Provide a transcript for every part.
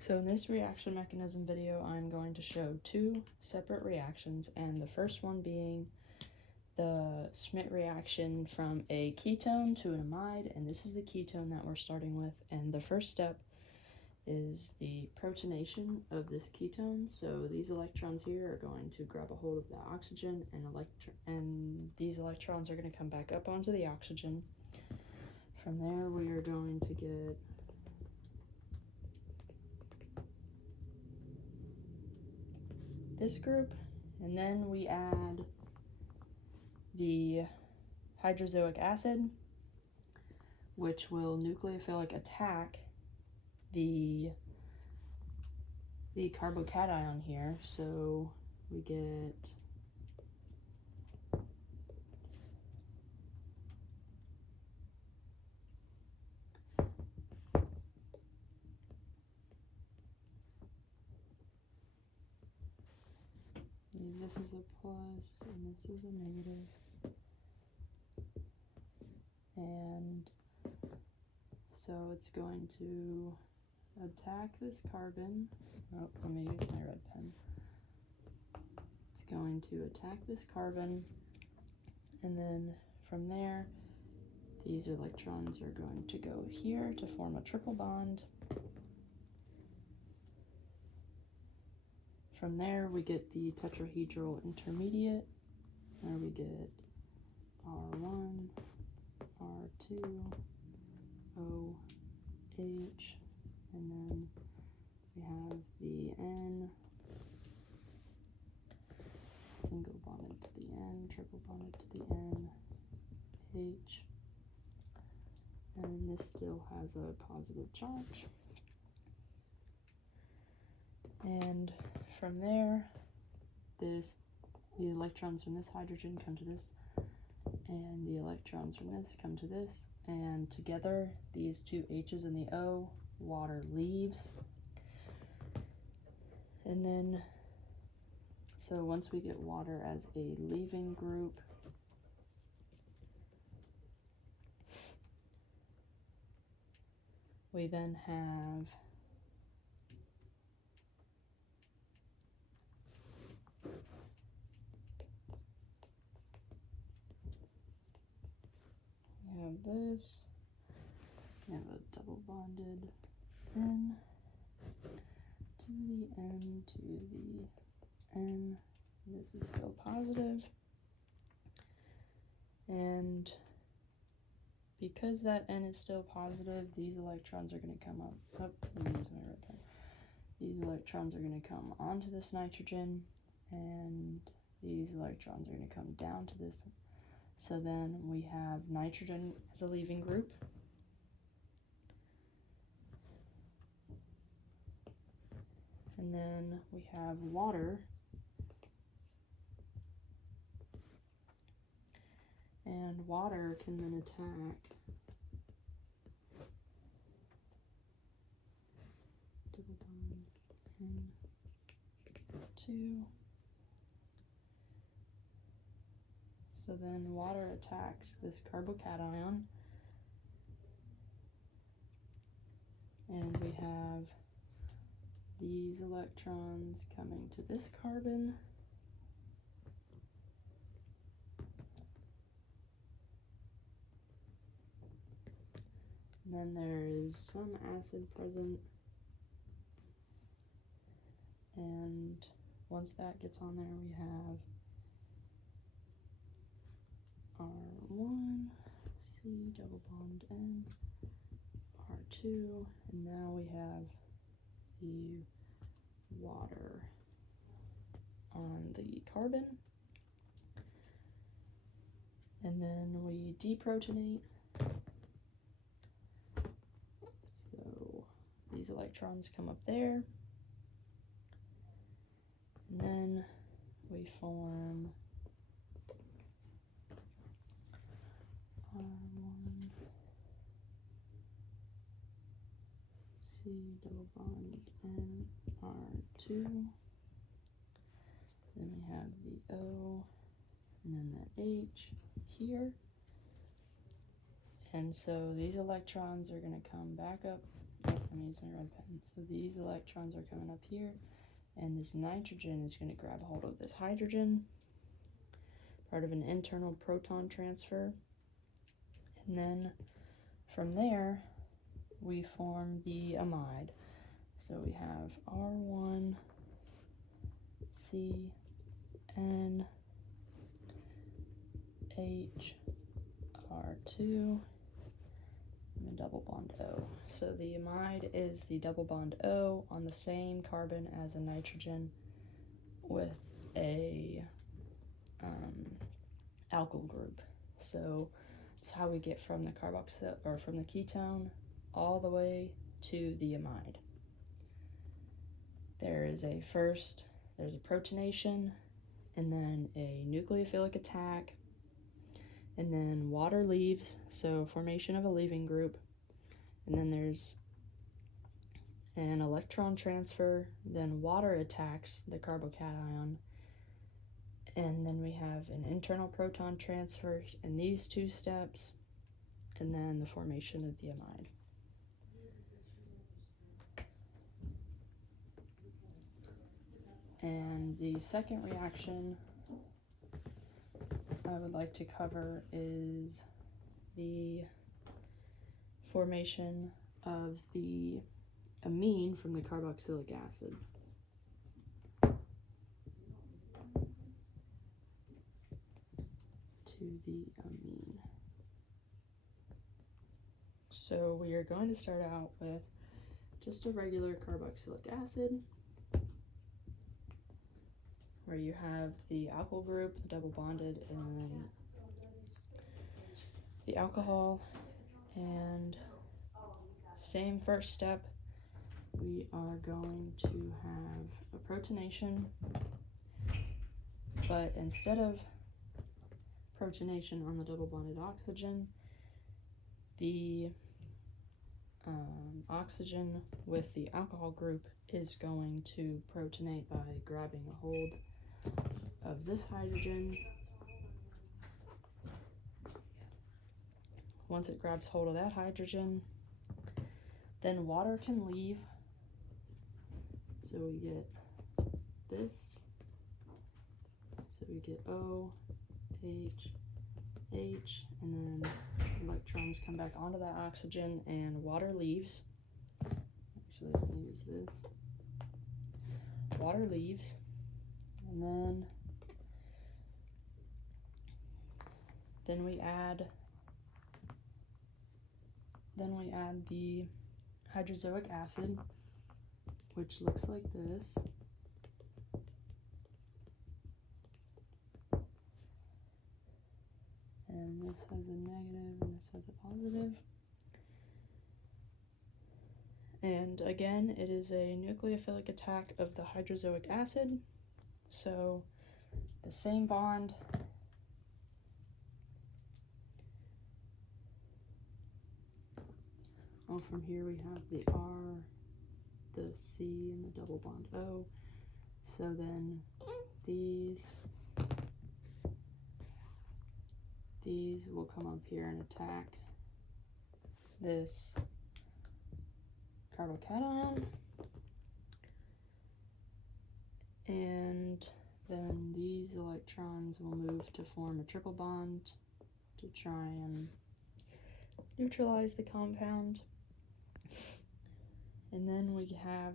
So in this reaction mechanism video, I'm going to show two separate reactions, and the first one being the Schmidt reaction from a ketone to an amide, and this is the ketone that we're starting with. And the first step is the protonation of this ketone. So these electrons here are going to grab a hold of the oxygen, and these electrons are going to come back up onto the oxygen. From there, we are going to get this group, and then we add the hydrozoic acid, which will nucleophilic attack the carbocation here. So we get this is a plus and this is a negative, and so it's going to attack this carbon. Oh, let me use my red pen. It's going to attack this carbon, and then from there, these electrons are going to go here to form a triple bond. From there, we get the tetrahedral intermediate. There we get R1, R2, OH, and then we have the N, single bonded to the N, triple bonded to the N, H, and this still has a positive charge. And from there, the electrons from this hydrogen come to this, and the electrons from this come to this, and together, these two H's and the O, water leaves. And then, so once we get water as a leaving group, we then have this, we have a double bonded N to the N to the N. This is still positive, and because that N is still positive, these electrons are going to come up. Oh, let me use my red pen. These electrons are going to come onto this nitrogen, and these electrons are going to come down to this. So then we have nitrogen as a leaving group. And then we have water. And water can then attack double bond N2. So then water attacks this carbocation, and we have these electrons coming to this carbon, and then there is some acid present, and once that gets on there, we have R1, C, double bond N, R2, and now we have the water on the carbon. And then we deprotonate. So these electrons come up there, and then we form R1, C, double bond N, R2, then we have the O, and then that H here. And so these electrons are going to come back up I'm using my red pen. So these electrons are coming up here, and this nitrogen is going to grab hold of this hydrogen, part of an internal proton transfer. And then from there, we form the amide. So we have R1, C, N, H, R2, and a double bond O. So the amide is the double bond O on the same carbon as a nitrogen with a alkyl group. So it's how we get from the carboxyl or from the ketone all the way to the amide. There's a protonation, and then a nucleophilic attack, and then water leaves, so formation of a leaving group, and then there's an electron transfer, then water attacks the carbocation, and then we have an internal proton transfer in these two steps, and then the formation of the amide. And the second reaction I would like to cover is the formation of the amine from the carboxylic acid. To the amine. So we are going to start out with just a regular carboxylic acid, where you have the alkyl group, the double bonded, and the alcohol. And same first step, we are going to have a protonation, but instead of protonation on the double bonded oxygen, the oxygen with the alcohol group is going to protonate by grabbing a hold of this hydrogen. Once it grabs hold of that hydrogen, then water can leave. So we get this. So we get O, H, H, and then electrons come back onto that oxygen and water leaves. Actually, let me use this. Water leaves, and then we add the hydrozoic acid, which looks like this. And this has a negative and this has a positive. And again, it is a nucleophilic attack of the hydrozoic acid. So the same bond. Oh, from here we have the R, the C, and the double bond O. So then these will come up here and attack this carbocation, and then these electrons will move to form a triple bond to try and neutralize the compound. And then we have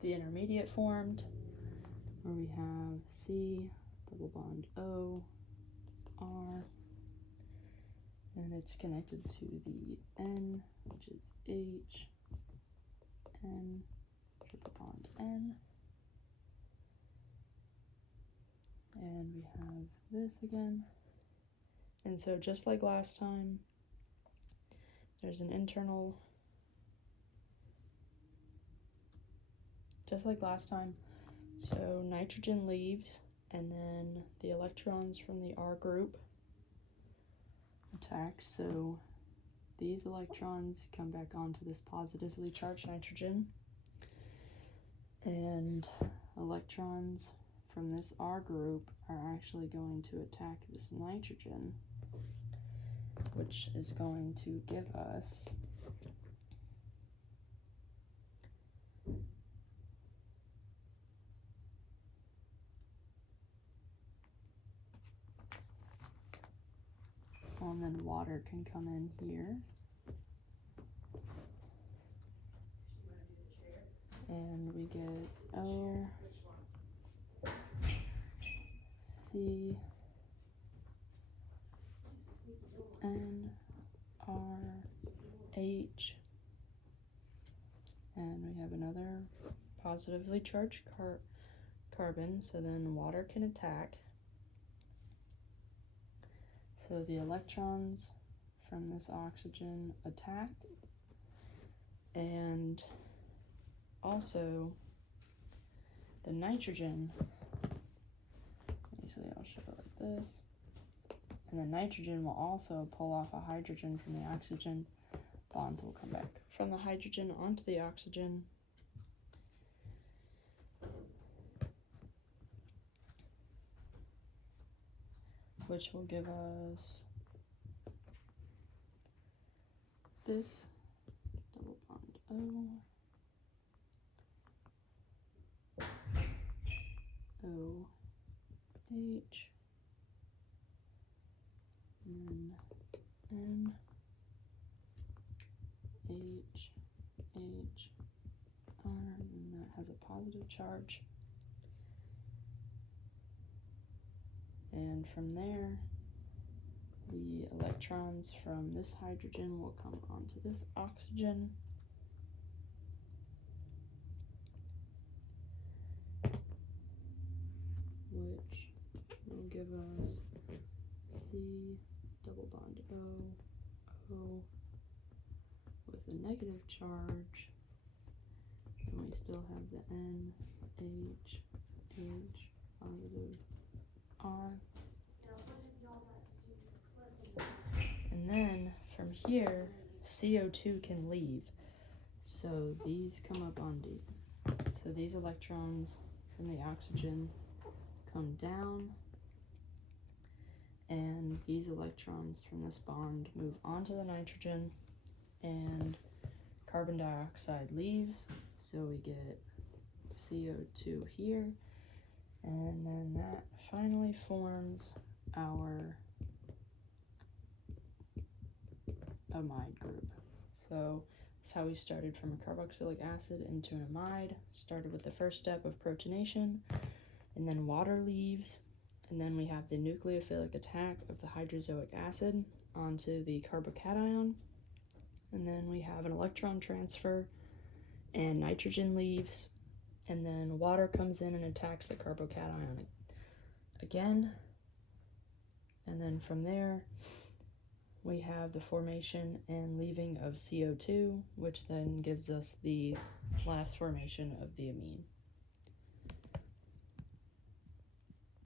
the intermediate formed, where we have C, double bond O, R, and it's connected to the N, which is H, N, triple bond N. And we have this again. And so just like last time, there's an internal, just like last time, so nitrogen leaves, and then the electrons from the R group attack. So these electrons come back onto this positively charged nitrogen, and electrons from this R group are actually going to attack this nitrogen. which is going to give us and then water can come in here. And we get O, C, N, R, H, and we have another positively charged carbon, so then water can attack. So the electrons from this oxygen attack, and also the nitrogen, basically I'll show it like this, and the nitrogen will also pull off a hydrogen from the oxygen. Bonds will come back from the hydrogen onto the oxygen. Which will give us this double bond O, H, and then N, H, H, R, and that has a positive charge. And from there, the electrons from this hydrogen will come onto this oxygen. Which will give us C double bond O, O with a negative charge. And we still have the N, H, H, positive R. And then from here, CO2 can leave. So these come up on D. So these electrons from the oxygen come down, and these electrons from this bond move onto the nitrogen, and carbon dioxide leaves. So we get CO2 here, and then that finally forms our amide group. So that's how we started from a carboxylic acid into an amide. Started with the first step of protonation, and then water leaves, and then we have the nucleophilic attack of the hydrozoic acid onto the carbocation, and then we have an electron transfer, and nitrogen leaves, and then water comes in and attacks the carbocation again, and then from there we have the formation and leaving of CO2, which then gives us the last formation of the amine.